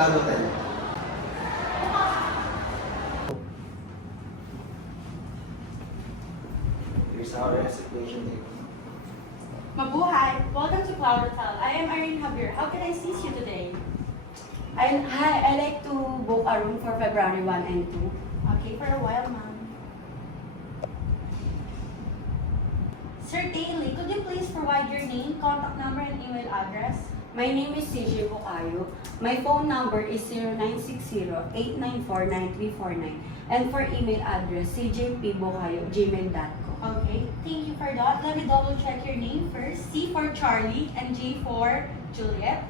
Cloud Hotel. Here's our reservation table. Mabuhay! Welcome to Cloud Hotel. I am Irene Javier. How can I assist you today? Hi, I like to book a room for February 1 and 2. Okay, for a while, ma'am. Sir Daly, could you please provide your name, contact number, and email address? My name is CJ Bukayo. My phone number is 0960-894-9349. And for email address, cjpbukayo@gmail.com. Okay, thank you for that. Let me double check your name first. C for Charlie and J for Juliet.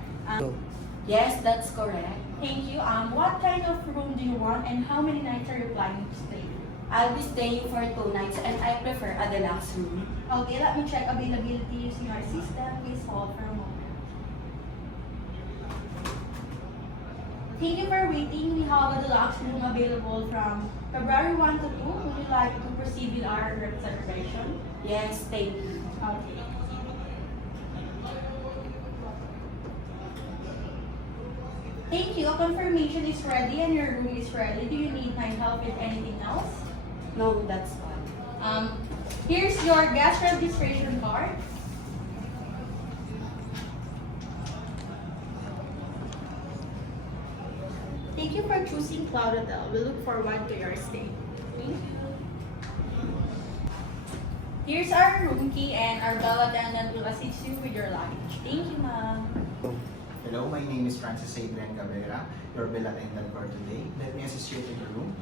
Yes, that's correct. Thank you. What kind of room do you want and how many nights are you planning to stay? I'll be staying for 2 nights and I prefer a deluxe room. Okay, let me check availability using our system. Please hold for a moment. Thank you for waiting. We have a deluxe room available from February 1 to 2. Would you like to proceed with our reservation? Yes, thank you. Okay. Thank you. Confirmation is ready and your room is ready. Do you need my help with anything else? No, that's all. Here's your guest registration card. Thank you for choosing Cloud Hotel. We look forward to your stay. Thank you. Here's our room key and our bell attendant will assist you with your luggage. Thank you, ma'am. Hello, my name is Francis Adrian Cabrera, your bill attendant for today. Let me assist you to your room.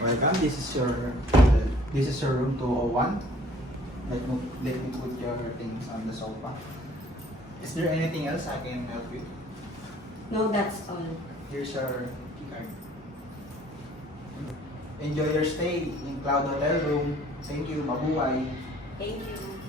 Welcome. This is your room 201. Let me put your things on the sofa. Is there anything else I can help you? No, that's all. Here's your key card. Enjoy your stay in Cloud Hotel room. Thank you. Mabuhay. Thank you.